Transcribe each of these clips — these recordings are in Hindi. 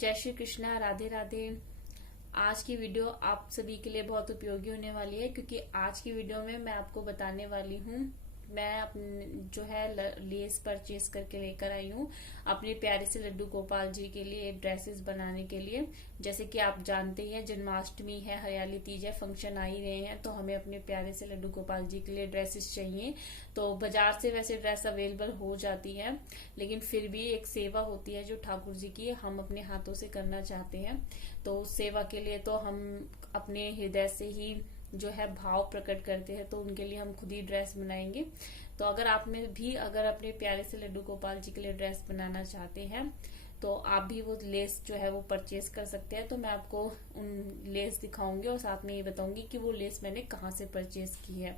जय श्री कृष्णा, राधे राधे। आज की वीडियो आप सभी के लिए बहुत उपयोगी होने वाली है, क्योंकि आज की वीडियो में मैं आपको बताने वाली हूँ, मैं अपने जो है लेस परचेज करके लेकर आई हूँ अपने प्यारे से लड्डू गोपाल जी के लिए ड्रेसेस बनाने के लिए। जैसे कि आप जानते ही हैं, जन्माष्टमी है, हरियाली तीज है, फंक्शन आ ही रहे हैं, तो हमें अपने प्यारे से लड्डू गोपाल जी के लिए ड्रेसेस चाहिए। तो बाजार से वैसे ड्रेस अवेलेबल हो जाती है, लेकिन फिर भी एक सेवा होती है जो ठाकुर जी की हम अपने हाथों से करना चाहते हैं। तो उस सेवा के लिए तो हम अपने हृदय से ही जो है भाव प्रकट करते हैं, तो उनके लिए हम खुद ही ड्रेस बनाएंगे। तो अगर आप में भी अगर अपने प्यारे से लड्डू गोपाल जी के लिए ड्रेस बनाना चाहते हैं, तो आप भी वो लेस जो है वो परचेज कर सकते हैं। तो मैं आपको उन लेस दिखाऊंगी और साथ में ये बताऊंगी कि वो लेस मैंने कहाँ से परचेज की है।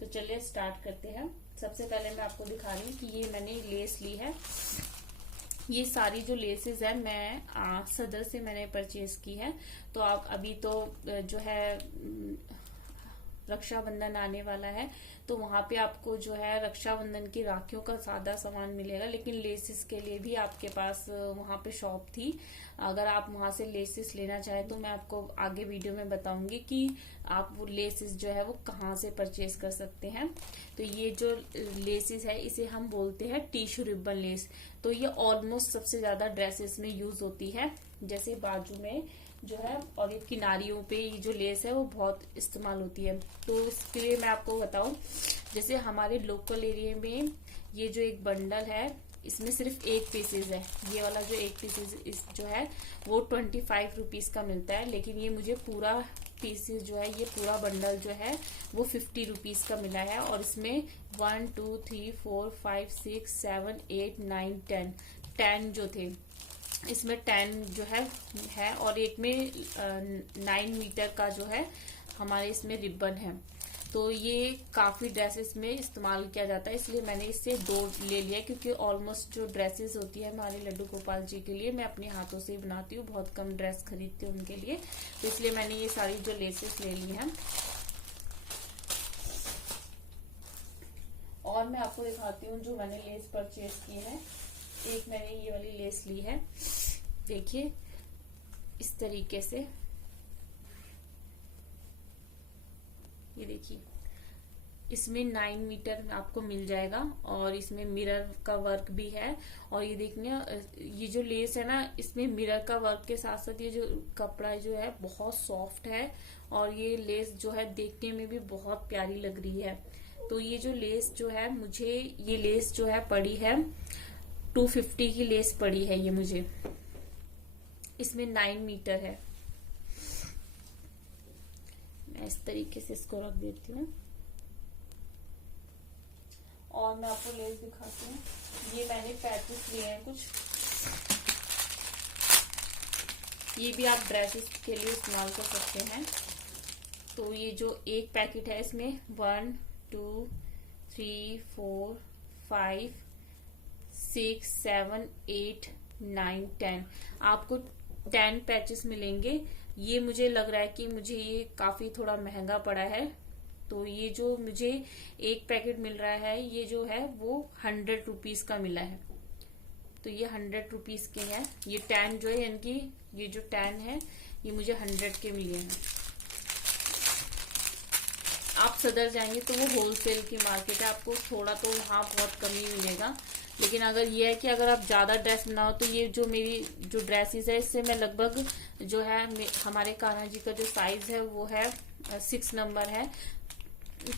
तो चलिए स्टार्ट करते हैं। सबसे पहले मैं आपको दिखा रही हूँ कि ये मैंने लेस ली है। ये सारी जो लेसेस है मैं सदर से मैंने परचेज की है। तो आप अभी तो जो है रक्षाबंधन आने वाला है, तो वहां पे आपको जो है रक्षाबंधन की राखियों का सादा सामान मिलेगा, लेकिन लेसेस के लिए भी आपके पास वहां पे शॉप थी। अगर आप वहां से लेसेस लेना चाहें तो मैं आपको आगे वीडियो में बताऊंगी कि आप वो लेसेस जो है वो कहाँ से परचेज कर सकते हैं। तो ये जो लेसेस है इसे हम बोलते हैं टिश्यू रिबन लेस। तो ये ऑलमोस्ट सबसे ज्यादा ड्रेसेस में यूज होती है, जैसे बाजू में जो है और ये किनारियों पे ये जो लेस है वो बहुत इस्तेमाल होती है। तो इसके लिए मैं आपको बताऊं, जैसे हमारे लोकल एरिया में ये जो एक बंडल है इसमें सिर्फ एक पीसेज है। ये वाला जो एक पीसेज जो है वो 25 रुपीज का मिलता है, लेकिन ये मुझे पूरा पीसेज जो है ये पूरा बंडल जो है वो 50 रुपीज का मिला है। और इसमें 1 2 3 4 5 6 7 8 9 10 जो थे, इसमें 10 जो है और एक में 9 मीटर का जो है हमारे इसमें रिबन है। तो ये काफी ड्रेसेस में इस्तेमाल किया जाता है, इसलिए मैंने इससे 2 ले लिया, क्योंकि ऑलमोस्ट जो ड्रेसेस होती है हमारे लड्डू गोपाल जी के लिए मैं अपने हाथों से ही बनाती हूँ, बहुत कम ड्रेस खरीदती हूँ उनके लिए। तो इसलिए मैंने ये सारी जो लेसेस ले ली हैं। और मैं आपको दिखाती हूँ जो मैंने लेस परचेज की है। एक मैंने ये वाली लेस ली है, देखिए इस तरीके से, ये देखिए इसमें 9 मीटर आपको मिल जाएगा और इसमें मिरर का वर्क भी है। और ये देखिए ये जो लेस है ना, इसमें मिरर का वर्क के साथ साथ ये जो कपड़ा जो है बहुत सॉफ्ट है और ये लेस जो है देखने में भी बहुत प्यारी लग रही है। तो ये जो लेस जो है मुझे ये लेस जो है पड़ी है 250 की लेस पड़ी है ये मुझे। इसमें 9 मीटर है। मैं इस तरीके से इसको रख देती हूँ और मैं आपको लेस दिखाती हूँ। ये मैंने पैकेट लिए हैं कुछ, ये भी आप ड्रेसेस के लिए इस्तेमाल कर सकते हैं। तो ये जो एक पैकेट है इसमें 1 2 3 4 5 6 7 8 9 10 आपको 10 पैचेस मिलेंगे। ये मुझे लग रहा है कि मुझे ये काफी थोड़ा महंगा पड़ा है। तो ये जो मुझे एक पैकेट मिल रहा है ये जो है वो 100 रुपीज का मिला है। तो ये 100 रुपीज के हैं। ये 10 जो है, यानी कि ये जो 10 है ये मुझे 100 के मिले हैं। आप सदर जाएंगे तो वो होलसेल की मार्केट है, आपको थोड़ा तो वहाँ बहुत कम ही मिलेगा। लेकिन अगर ये है कि अगर आप ज्यादा ड्रेस बनाओ तो ये जो मेरी जो ड्रेसेस है इससे मैं लगभग जो है हमारे कान्हा जी का जो साइज है वो है 6 नंबर है।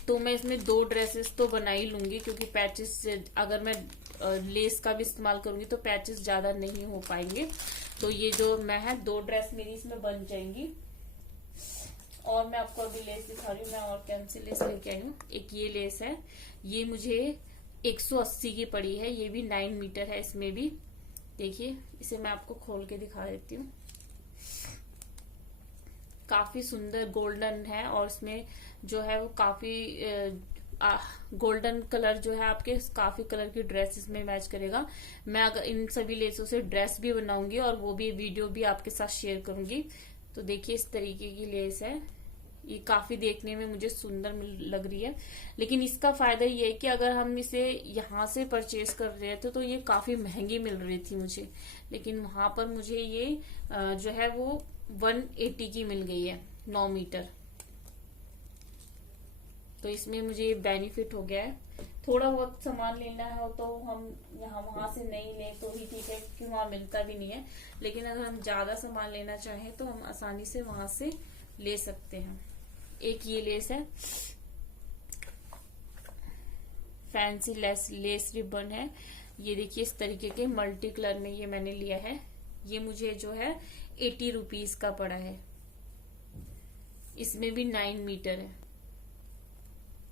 तो मैं इसमें 2 ड्रेसेस तो बना ही लूंगी, क्योंकि पैचेस अगर मैं लेस का भी इस्तेमाल करूंगी तो पैचेस ज्यादा नहीं हो पाएंगे। तो ये जो मैं है 2 ड्रेस मेरी इसमें बन जाएंगी। और मैं आपको अभी लेस दिखा रही हूँ, मैं और कौन सी लेस लेके आई हूँ। एक ये लेस है, ये मुझे 180 की पड़ी है, ये भी 9 मीटर है इसमें भी। देखिए इसे मैं आपको खोल के दिखा देती हूँ। काफी सुंदर गोल्डन है और इसमें जो है वो काफी गोल्डन कलर जो है आपके काफी कलर की ड्रेस इसमें मैच करेगा। मैं अगर इन सभी लेसों से ड्रेस भी बनाऊंगी और वो भी वीडियो भी आपके साथ शेयर करूंगी। तो देखिए इस तरीके की लेस है, ये काफी देखने में मुझे सुंदर लग रही है। लेकिन इसका फायदा ये है कि अगर हम इसे यहाँ से परचेज कर रहे थे तो ये काफी महंगी मिल रही थी मुझे, लेकिन वहां पर मुझे ये जो है वो 180 की मिल गई है 9 मीटर। तो इसमें मुझे ये बेनिफिट हो गया है। थोड़ा बहुत सामान लेना है तो हम यहाँ वहां से नहीं लें तो ही ठीक है, क्योंकि वहां मिलता भी नहीं है। लेकिन अगर हम ज्यादा सामान लेना चाहें तो हम आसानी से वहां से ले सकते हैं। एक ये लेस है, फैंसी लेस रिबन है। ये देखिए इस तरीके के मल्टी कलर में ये मैंने लिया है। ये मुझे जो है 80 रुपीज का पड़ा है। इसमें भी 9 मीटर है।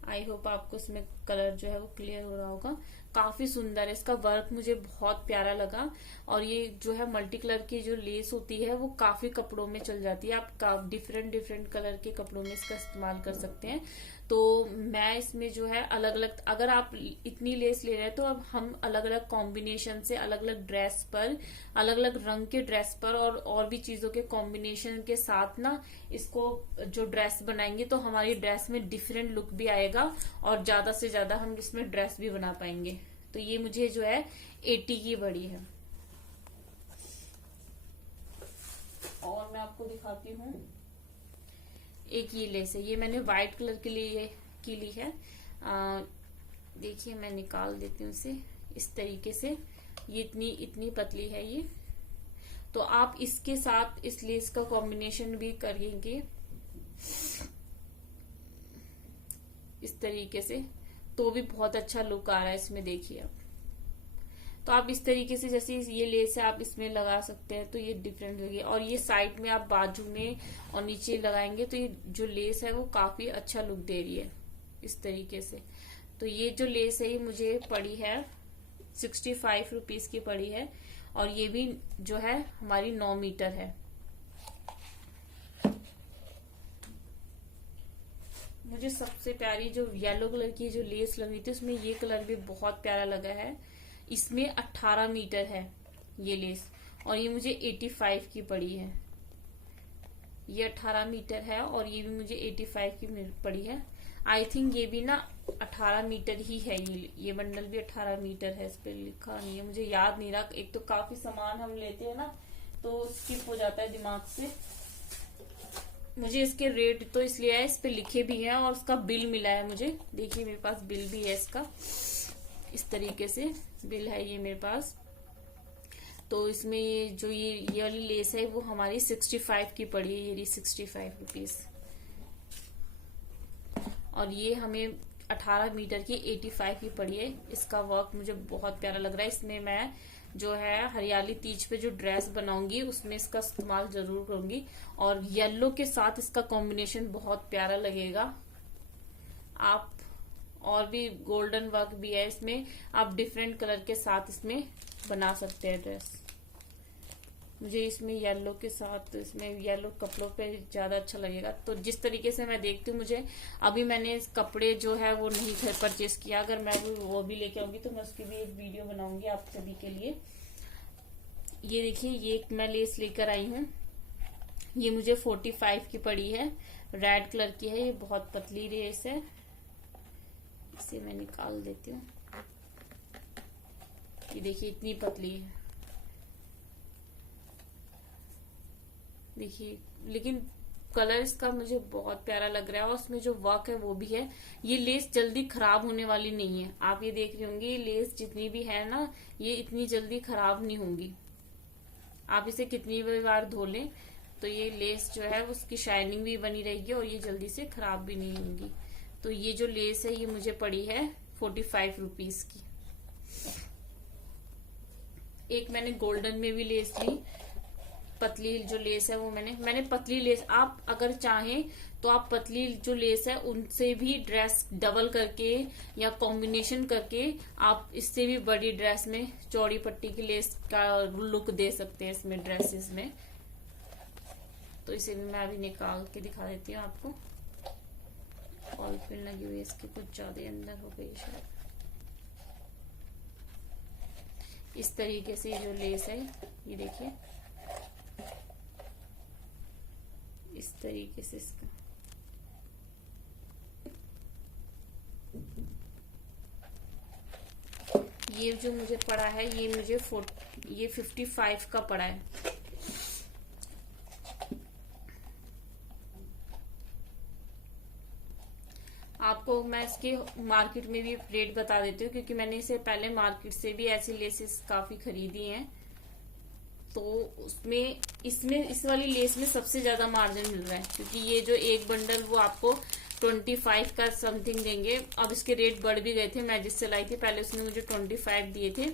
आई होप आपको इसमें कलर जो है वो क्लियर हो रहा होगा। काफी सुंदर है, इसका वर्क मुझे बहुत प्यारा लगा। और ये जो है मल्टी कलर की जो लेस होती है वो काफी कपड़ों में चल जाती है। आप डिफरेंट कलर के कपड़ों में इसका इस्तेमाल कर सकते हैं। तो मैं इसमें जो है अलग अलग, अगर आप इतनी लेस ले रहे हैं तो अब हम अलग अलग कॉम्बिनेशन से अलग अलग ड्रेस पर, अलग अलग रंग के ड्रेस पर और भी चीजों के कॉम्बिनेशन के साथ ना इसको जो ड्रेस बनाएंगे तो हमारी ड्रेस में डिफरेंट लुक भी आएगा और ज्यादा से ज्यादा हम इसमें ड्रेस भी बना पाएंगे। तो ये मुझे जो है 80 की पड़ी है। और मैं आपको दिखाती हूँ, एक ये लेस है, ये मैंने व्हाइट कलर के लिए की ली है। देखिए मैं निकाल देती हूँ इसे इस तरीके से। ये इतनी पतली है ये। तो आप इसके साथ इस लेस का कॉम्बिनेशन भी करेंगे इस तरीके से तो भी बहुत अच्छा लुक आ रहा है इसमें। देखिए आप, तो आप इस तरीके से जैसे ये लेस है आप इसमें लगा सकते हैं तो ये डिफरेंट लगेगी। और ये साइड में आप बाजू में और नीचे लगाएंगे तो ये जो लेस है वो काफी अच्छा लुक दे रही है इस तरीके से। तो ये जो लेस है ये मुझे पड़ी है 65 रुपीज की पड़ी है। और ये भी जो है हमारी 9 मीटर है। मुझे सबसे प्यारी जो येलो कलर की जो लेस लगी थी उसमें ये कलर भी बहुत प्यारा लगा है। इसमें 18 मीटर है ये लेस और ये मुझे 85 की पड़ी है। ये 18 मीटर है और ये भी मुझे 85 की पड़ी है। आई थिंक ये भी ना 18 मीटर ही है। ये बंडल भी 18 मीटर है, इस पे लिखा नहीं है, मुझे याद नहीं रहा। एक तो काफी सामान हम लेते हैं ना तो स्किप हो जाता है दिमाग से। मुझे इसके रेट तो इसलिए है, इस पे लिखे भी हैं और उसका बिल मिला है मुझे। देखिए मेरे पास बिल भी है इसका, इस तरीके से बिल है ये मेरे पास। तो इसमें ये जो ये वाली लेस है वो हमारी 65 की पड़ी है, ये 65 रुपीज। और ये हमें 18 मीटर की 85 की पड़ी है। इसका वर्क मुझे बहुत प्यारा लग रहा है। इसमें मैं जो है हरियाली तीज पे जो ड्रेस बनाऊंगी उसमें इसका इस्तेमाल जरूर करूंगी। और येलो के साथ इसका कॉम्बिनेशन बहुत प्यारा लगेगा। आप और भी गोल्डन वर्क भी है इसमें, आप डिफरेंट कलर के साथ इसमें बना सकते हैं ड्रेस। मुझे इसमें येलो के साथ, इसमें येलो कपड़ों पे ज्यादा अच्छा लगेगा। तो जिस तरीके से मैं देखती हूँ, मुझे अभी मैंने कपड़े जो है वो नहीं परचेस किया। अगर मैं वो भी लेके आऊंगी तो मैं उसकी भी एक वीडियो बनाऊंगी आप सभी के लिए। ये देखिए ये मैं लेस लेकर आई हूँ, ये मुझे 45 की पड़ी है, रेड कलर की है। ये बहुत पतली लेस है, इसे मैं निकाल देती हूँ। ये देखिए इतनी पतली है, देखिए। लेकिन कलर इसका मुझे बहुत प्यारा लग रहा है और उसमें जो वर्क है वो भी है। ये लेस जल्दी खराब होने वाली नहीं है। आप ये देख रहे होंगे ये लेस जितनी भी है ना ये इतनी जल्दी खराब नहीं होंगी। आप इसे कितनी भी बार धो लें तो ये लेस जो है उसकी शाइनिंग भी बनी रहेगी और ये जल्दी से खराब भी नहीं होंगी। तो ये जो लेस है ये मुझे पड़ी है 45 रुपीज की। एक मैंने गोल्डन में भी लेस ली, पतली जो लेस है वो मैंने पतली लेस, आप अगर चाहें तो आप पतली जो लेस है उनसे भी ड्रेस डबल करके या कॉम्बिनेशन करके आप इससे भी बड़ी ड्रेस में चौड़ी पट्टी की लेस का लुक दे सकते हैं इसमें ड्रेसेस में। तो इसे भी मैं अभी निकाल के दिखा देती हूँ आपको। ऑल पिन लगी हुई है इसकी, कुछ ज्यादा अंदर हो गई शायद। इस तरीके से जो लेस है ये देखिए, इस तरीके से इसका ये जो मुझे पड़ा है ये मुझे ये 55 का पड़ा है। आपको मैं इसके मार्केट में भी रेट बता देती हूँ, क्योंकि मैंने इसे पहले मार्केट से भी ऐसी लेसेस काफी खरीदी हैं। तो उसमें इसमें इस वाली लेस में सबसे ज्यादा मार्जिन मिल रहा है, क्योंकि ये जो एक बंडल वो आपको 25 का समथिंग देंगे। अब इसके रेट बढ़ भी गए थे, मैं जिससे लाई थी पहले उसने मुझे 25 दिए थे,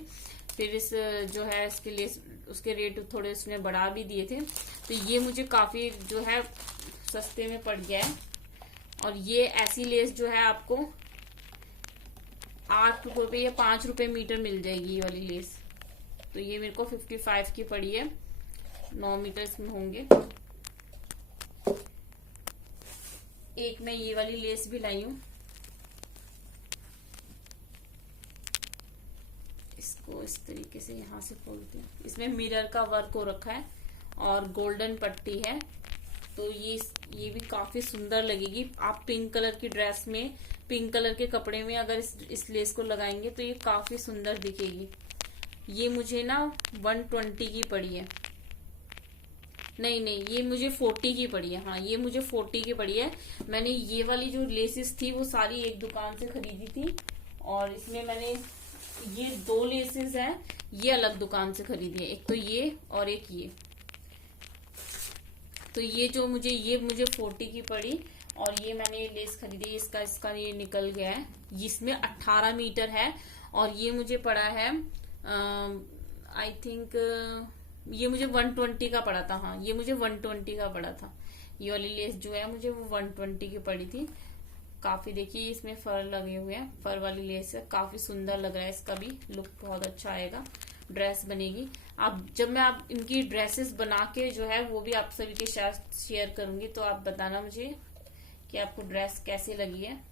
फिर इस जो है इसके लेस उसके रेट थोड़े उसने बढ़ा भी दिए थे। तो ये मुझे काफी जो है सस्ते में पड़ गया है। और ये ऐसी लेस जो है आपको 8 रुपए या 5 रुपए मीटर मिल जाएगी ये वाली लेस। तो ये मेरे को 55 की पड़ी है, 9 मीटर इसमें होंगे। एक मैं ये वाली लेस भी लाई हूं, इसको इस तरीके से यहां से खोलती हूँ। इसमें मिरर का वर्क हो रखा है और गोल्डन पट्टी है। तो ये भी काफी सुंदर लगेगी। आप पिंक कलर की ड्रेस में, पिंक कलर के कपड़े में अगर इस लेस को लगाएंगे तो ये काफी सुंदर दिखेगी। ये मुझे ना 120 की पड़ी है, नहीं ये मुझे 40 की पड़ी है। हाँ, ये मुझे 40 की पड़ी है। मैंने ये वाली जो लेसेस थी वो सारी एक दुकान से खरीदी थी, और इसमें मैंने ये 2 लेसेस हैं, ये अलग दुकान से खरीदी है, एक तो ये और एक ये। तो ये मुझे 40 की पड़ी, और ये मैंने लेस खरीदी। इसका ये निकल गया है, जिसमें 18 मीटर है, और ये मुझे पड़ा है आई थिंक ये मुझे 120 का पड़ा था। हाँ, ये मुझे 120 का पड़ा था। ये वाली लेस जो है मुझे वो 120 की पड़ी थी। काफी देखिए इसमें फर लगे हुए हैं, फर वाली लेस है, काफी सुंदर लग रहा है। इसका भी लुक बहुत अच्छा आएगा, ड्रेस बनेगी। जब मैं आप इनकी ड्रेसेस बना के जो है वो भी आप सभी के साथ शेयर करूंगी, तो आप बताना मुझे कि आपको ड्रेस कैसी लगी है।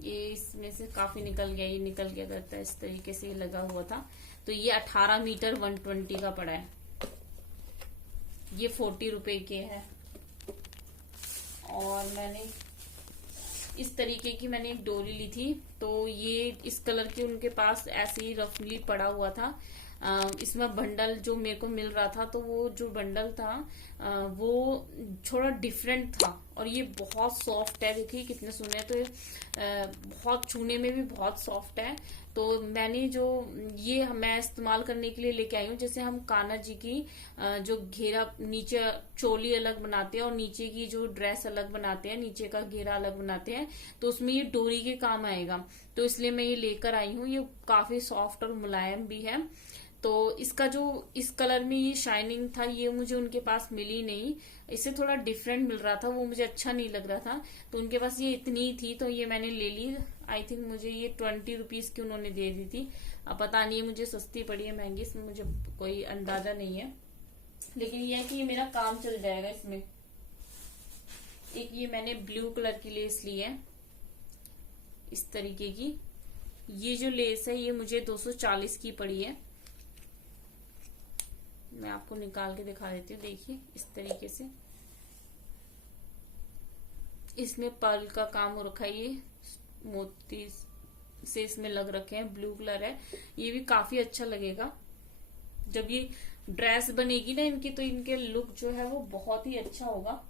ये इसमें से काफी निकल गया, ये निकल गया करता है, इस तरीके से ये लगा हुआ था। तो ये 18 मीटर 120 का पड़ा है, ये 40 रुपए के है। और मैंने इस तरीके की मैंने एक डोरी ली थी, तो ये इस कलर की उनके पास ऐसे ही रफली पड़ा हुआ था। इसमें बंडल जो मेरे को मिल रहा था, तो वो जो बंडल था वो थोड़ा डिफरेंट था, और ये बहुत सॉफ्ट है। देखिए कितने सुने, तो बहुत छूने में भी बहुत सॉफ्ट है। तो मैंने ये मैं इस्तेमाल करने के लिए लेके आई हूँ। जैसे हम कान्हा जी की जो घेरा, नीचे चोली अलग बनाते हैं और नीचे की जो ड्रेस अलग बनाते हैं, नीचे का घेरा अलग बनाते हैं, तो उसमें ये डोरी के काम आएगा। तो इसलिए मैं ये लेकर आई हूँ। ये काफी सॉफ्ट और मुलायम भी है। तो इसका जो इस कलर में ये शाइनिंग था, ये मुझे उनके पास मिली नहीं। इससे थोड़ा डिफरेंट मिल रहा था, वो मुझे अच्छा नहीं लग रहा था। तो उनके पास ये इतनी थी, तो ये मैंने ले ली। आई थिंक मुझे ये 20 रुपीज की उन्होंने दे दी थी। अब पता नहीं मुझे सस्ती पड़ी है महंगी, इसमें मुझे कोई अंदाजा नहीं है। लेकिन ये है कि ये मेरा काम चल जाएगा इसमें। एक ये मैंने ब्लू कलर की लेस ली है, इस तरीके की। ये जो लेस है ये मुझे 240 की पड़ी है। मैं आपको निकाल के दिखा देती हूँ। देखिए इस तरीके से इसमें पर्ल का काम हो रखा है, ये मोती से इसमें लग रखे हैं, ब्लू कलर है। ये भी काफी अच्छा लगेगा जब ये ड्रेस बनेगी ना इनकी, तो इनके लुक जो है वो बहुत ही अच्छा होगा।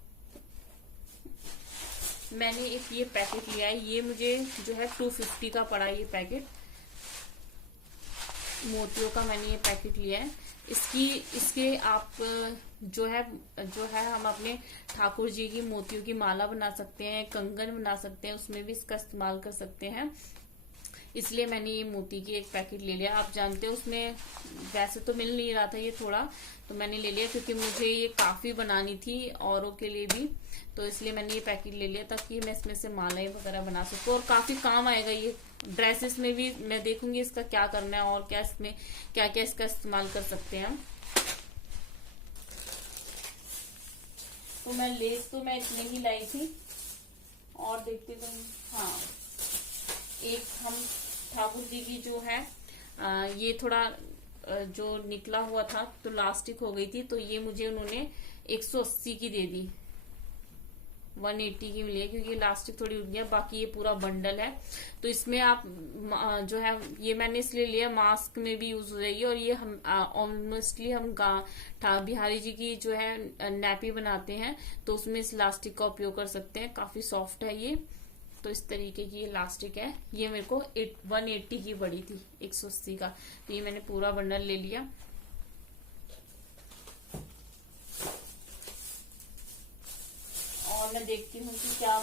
मैंने एक ये पैकेट लिया है, ये मुझे जो है 250 का पड़ा ये पैकेट। मोतियों का मैंने ये पैकेट लिया है। इसके आप जो है हम अपने ठाकुर जी की मोतियों की माला बना सकते हैं, कंगन बना सकते हैं, उसमें भी इसका इस्तेमाल कर सकते हैं। इसलिए मैंने ये मोती की एक पैकेट ले लिया। आप जानते हो उसमें वैसे तो मिल नहीं रहा था ये थोड़ा, तो मैंने ले लिया क्योंकि मुझे ये काफी बनानी थी औरों के लिए भी। तो इसलिए मैंने ये पैकेट ले लिया ताकि मैं इसमें से मालाएं वगैरह बना सकूं, और काफी काम आएगा ये ड्रेसेस में भी। मैं देखूंगी इसका क्या करना है और क्या इसमें क्या क्या इसका इस्तेमाल कर सकते हैं हम। तो मैं लेस तो मैं इतने ही लाई थी, और देखते तो हाँ, एक हम ठाकुर जी की जो है ये थोड़ा जो निकला हुआ था तो लास्टिक हो गई थी, तो ये मुझे उन्होंने 180 की दे दी। 180 की मिली है, क्योंकि इलास्टिक थोड़ी उठ गया। बाकी ये पूरा बंडल है, तो इसमें आप जो है ये मैंने इसलिए लिया, मास्क में भी यूज हो जाएगी। और ये हम ऑलमोस्टली हम बिहारी जी की जो है नैपी बनाते हैं, तो उसमें इस इलास्टिक का उपयोग कर सकते हैं। काफी सॉफ्ट है ये। तो इस तरीके की इलास्टिक है। ये मेरे को 180 की पड़ी थी, 180 का। तो ये मैंने पूरा बंडल ले लिया। और मैं देखती हूँ कि क्या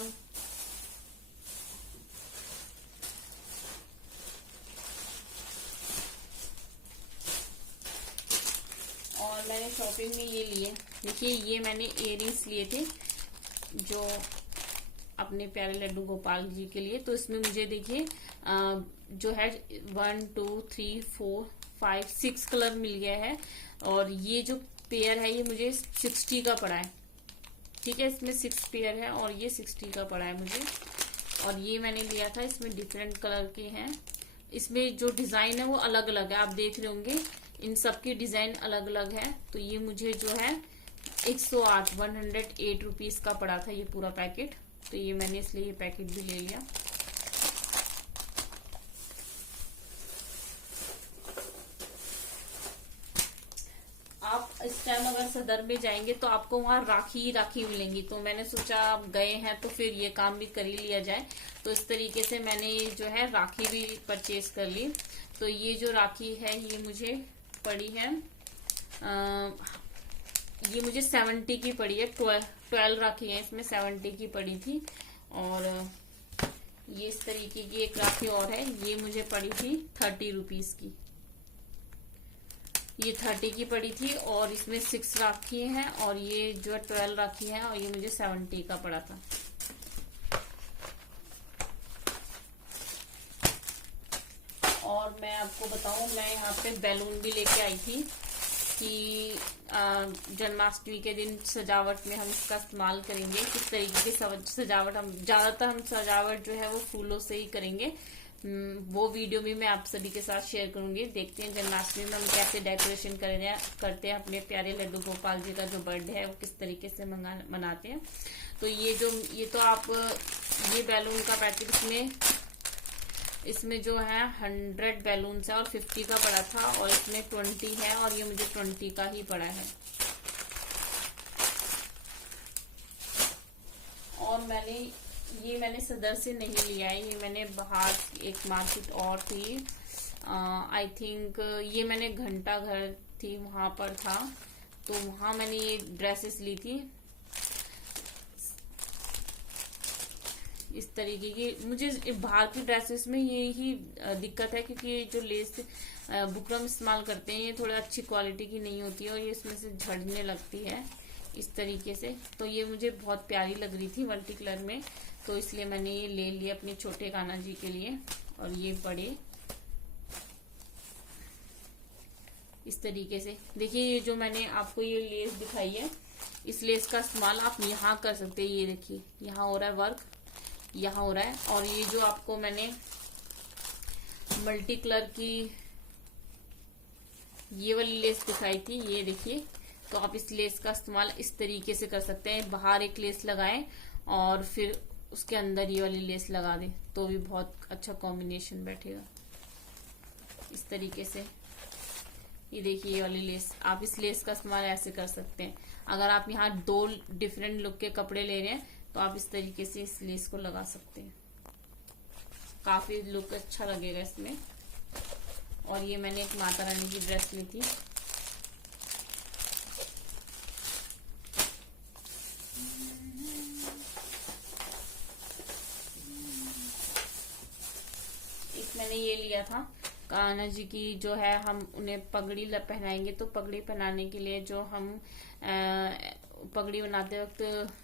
और मैंने शॉपिंग में ये लिए। देखिए ये मैंने इयररिंग्स लिए थे जो अपने प्यारे लड्डू गोपाल जी के लिए। तो इसमें मुझे देखिए जो है 1 2 3 4 5 6 कलर मिल गया है। और ये जो पेयर है ये मुझे 60 का पड़ा है। ठीक है, इसमें 6 पेयर है और ये 60 का पड़ा है मुझे। और ये मैंने लिया था, इसमें डिफरेंट कलर के हैं। इसमें जो डिजाइन है वो अलग अलग है, आप देख रहे होंगे इन सब की डिजाइन अलग अलग है। तो ये मुझे जो है 108 रुपीज का पड़ा था ये पूरा पैकेट। तो ये मैंने इसलिए ये पैकेट भी ले लिया। आप इस टाइम अगर सदर में जाएंगे तो आपको वहां राखी ही राखी मिलेंगी। तो मैंने सोचा आप गए हैं तो फिर ये काम भी कर ही लिया जाए। तो इस तरीके से मैंने ये जो है राखी भी परचेज कर ली। तो ये जो राखी है ये मुझे पड़ी है ये मुझे 70 की पड़ी है। 12 राखी है इसमें, 70 की पड़ी थी। और ये इस तरीके की एक राखी और है, ये मुझे पड़ी थी 30 रुपीज की। ये 30 की पड़ी थी। और इसमें 6 राखी हैं और ये जो है 12 राखी है और ये मुझे 70 का पड़ा था। और मैं आपको बताऊं, मैं यहाँ पे बैलून भी लेके आई थी कि जन्माष्टमी के दिन सजावट में हम इसका इस्तेमाल करेंगे। किस तरीके की सजावट, हम ज्यादातर हम सजावट जो है वो फूलों से ही करेंगे। वो वीडियो भी मैं आप सभी के साथ शेयर करूंगी। देखते हैं जन्माष्टमी में हम कैसे डेकोरेशन करते हैं अपने प्यारे लड्डू गोपाल जी का जो बर्थडे है वो किस तरीके से मनाते हैं। तो ये तो आप ये बैलून का पैकेट इसमें जो है 100 बैलून है और 50 का पड़ा था। और इसमें 20 है और ये मुझे 20 का ही पड़ा है। और मैंने सदर से नहीं लिया है, ये मैंने बाहर एक मार्केट और थी, आई थिंक ये मैंने घंटा घर थी वहां पर था। तो वहां मैंने ये ड्रेसेस ली थी इस तरीके की। मुझे बाहर की ड्रेसेस में ये ही दिक्कत है, क्योंकि ये जो लेस बुकरम इस्तेमाल करते हैं ये थोड़ा अच्छी क्वालिटी की नहीं होती है और ये इसमें से झड़ने लगती है इस तरीके से। तो ये मुझे बहुत प्यारी लग रही थी मल्टी कलर में, तो इसलिए मैंने ये ले लिया अपने छोटे कान्हा जी के लिए। और ये बड़े इस तरीके से। देखिए ये जो मैंने आपको ये लेस दिखाई है, इस लेस का इस्तेमाल आप यहाँ कर सकते हैं। ये देखिए यहाँ हो रहा है वर्क, यहाँ हो रहा है। और ये जो आपको मैंने मल्टी कलर की ये वाली लेस दिखाई थी, ये देखिए, तो आप इस लेस का इस्तेमाल इस तरीके से कर सकते हैं। बाहर एक लेस लगाएं और फिर उसके अंदर ये वाली लेस लगा दें, तो भी बहुत अच्छा कॉम्बिनेशन बैठेगा इस तरीके से। ये देखिए ये वाली लेस, आप इस लेस का इस्तेमाल ऐसे कर सकते हैं। अगर आप यहाँ 2 डिफरेंट लुक के कपड़े ले रहे हैं तो आप इस तरीके से इस लेस को लगा सकते हैं, काफी लुक अच्छा लगेगा इसमें। और ये मैंने एक माता रानी की ड्रेस ली थी, मैंने ये लिया था कान्हा जी की जो है, हम उन्हें पगड़ी पहनाएंगे तो पगड़ी पहनाने के लिए जो हम पगड़ी बनाते वक्त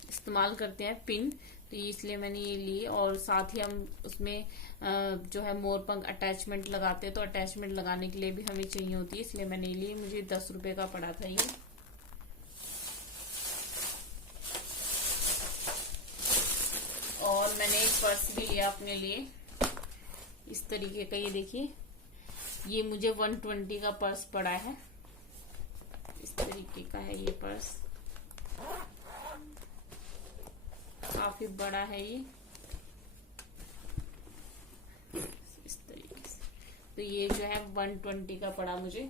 इस्तेमाल करते हैं पिन, तो इसलिए मैंने ये ली। और साथ ही हम उसमें जो है मोरपंख अटैचमेंट लगाते हैं, तो अटैचमेंट लगाने के लिए भी हमें चाहिए होती है, इसलिए मैंने ये ली। मुझे 10 रुपए का पड़ा था ये। और मैंने एक पर्स भी लिया अपने लिए इस तरीके का। ये देखिए ये मुझे 120 का पर्स पड़ा है, इस तरीके का है ये पर्स। काफी बड़ा है ये इस तरीके से। तो ये जो है 120 का पड़ा मुझे।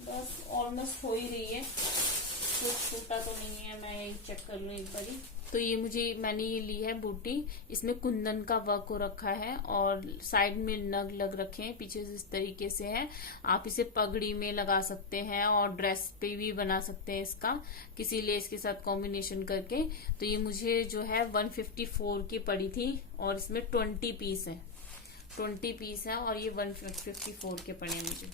बस ऑलमोस्ट हो ही रही है, कुछ छूटा तो नहीं है, मैं यही चेक कर लूं एक बार ही। तो ये मैंने ये ली है बूटी, इसमें कुंदन का वर्क हो रखा है और साइड में नग लग रखे हैं, पीछे से इस तरीके से है। आप इसे पगड़ी में लगा सकते हैं और ड्रेस पे भी बना सकते हैं इसका किसी लेस के साथ कॉम्बिनेशन करके। तो ये मुझे जो है 154 की पड़ी थी और इसमें 20 पीस है, 20 पीस है और ये 154 के पड़े मुझे।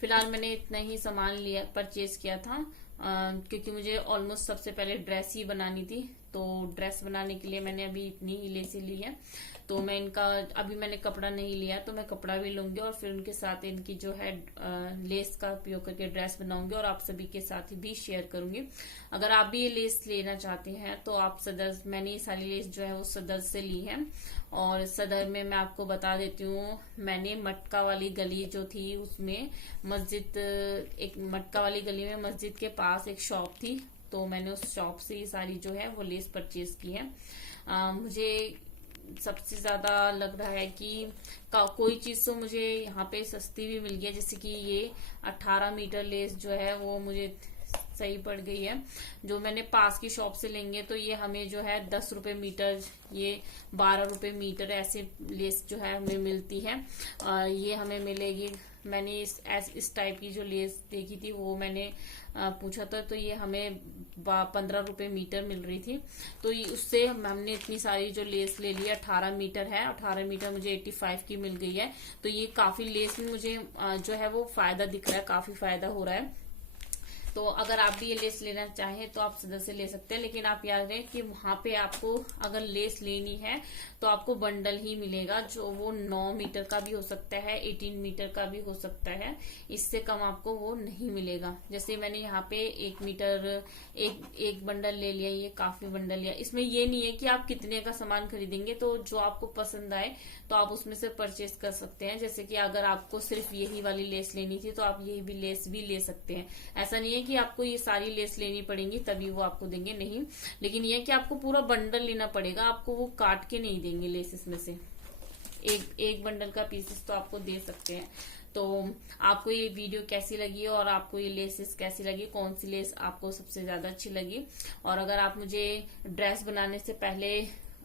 फिलहाल मैंने इतना ही सामान लिया, परचेज किया था क्योंकि मुझे ऑलमोस्ट सबसे पहले ड्रेस ही बनानी थी। तो ड्रेस बनाने के लिए मैंने अभी इतनी ही लेसें ली है। तो मैं इनका अभी मैंने कपड़ा नहीं लिया, तो मैं कपड़ा भी लूंगी और फिर उनके साथ इनकी जो है लेस का उपयोग करके ड्रेस बनाऊंगी और आप सभी के साथ भी शेयर करूंगी। अगर आप भी ये लेस लेना चाहते हैं तो आप सदर, मैंने ये सारी लेस जो है वो सदर से ली है। और सदर में मैं आपको बता देती हूँ, मैंने मटका वाली गली जो थी उसमें मस्जिद, एक मटका वाली गली में मस्जिद के पास एक शॉप थी, तो मैंने उस शॉप से ये सारी जो है वो लेस परचेज की है। मुझे सबसे ज्यादा लग रहा है कि कोई चीज तो मुझे यहाँ पे सस्ती भी मिल गई, जैसे कि ये 18 मीटर लेस जो है वो मुझे सही पड़ गई है। जो मैंने पास की शॉप से लेंगे तो ये हमें जो है 10 रुपए मीटर, ये 12 रुपए मीटर ऐसे लेस जो है हमें मिलती है। ये हमें मिलेगी, मैंने इस टाइप की जो लेस देखी थी वो मैंने पूछा था, तो ये हमें 15 रुपए मीटर मिल रही थी। तो उससे हमने इतनी सारी जो लेस ले ली, 18 मीटर है, 18 मीटर मुझे 85 की मिल गई है। तो ये काफी लेस में मुझे जो है वो फायदा दिख रहा है, काफी फायदा हो रहा है। तो अगर आप भी ये लेस लेना चाहें तो आप सदर से ले सकते हैं, लेकिन आप याद रखें कि वहां पे आपको अगर लेस लेनी है तो आपको बंडल ही मिलेगा, जो वो 9 मीटर का भी हो सकता है, 18 मीटर का भी हो सकता है, इससे कम आपको वो नहीं मिलेगा। जैसे मैंने यहाँ पे 1 मीटर एक बंडल ले लिया, ये काफी बंडल लिया। इसमें ये नहीं है कि आप कितने का सामान खरीदेंगे, तो जो आपको पसंद आए तो आप उसमें से परचेज कर सकते हैं। जैसे कि अगर आपको सिर्फ यही वाली लेस लेनी थी तो आप यही भी लेस भी ले सकते हैं। ऐसा नहीं है कि आपको ये सारी लेस लेनी पड़ेंगी तभी वो आपको देंगे, नहीं, लेकिन ये कि आपको पूरा बंडल लेना पड़ेगा, आपको वो काट के नहीं देंगे लेस, इसमें से एक बंडल का पीसेस तो आपको दे सकते हैं। तो आपको ये वीडियो कैसी लगी और आपको ये लेसेस कैसी लगी, कौन सी लेस आपको सबसे ज्यादा अच्छी लगी, और अगर आप मुझे ड्रेस बनाने से पहले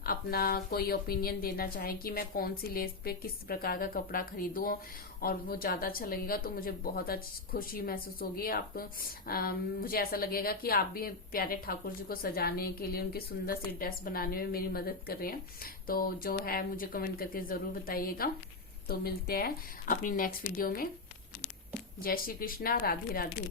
अपना कोई ओपिनियन देना चाहें कि मैं कौन सी लेस पे किस प्रकार का कपड़ा खरीदूं और वो ज्यादा अच्छा लगेगा, तो मुझे बहुत खुशी महसूस होगी। आप मुझे ऐसा लगेगा कि आप भी प्यारे ठाकुर जी को सजाने के लिए, उनकी सुंदर सी ड्रेस बनाने में मेरी मदद कर रहे हैं। तो जो है मुझे कमेंट करके जरूर बताइएगा। तो मिलते हैं अपनी नेक्स्ट वीडियो में। जय श्री कृष्णा, राधे राधे।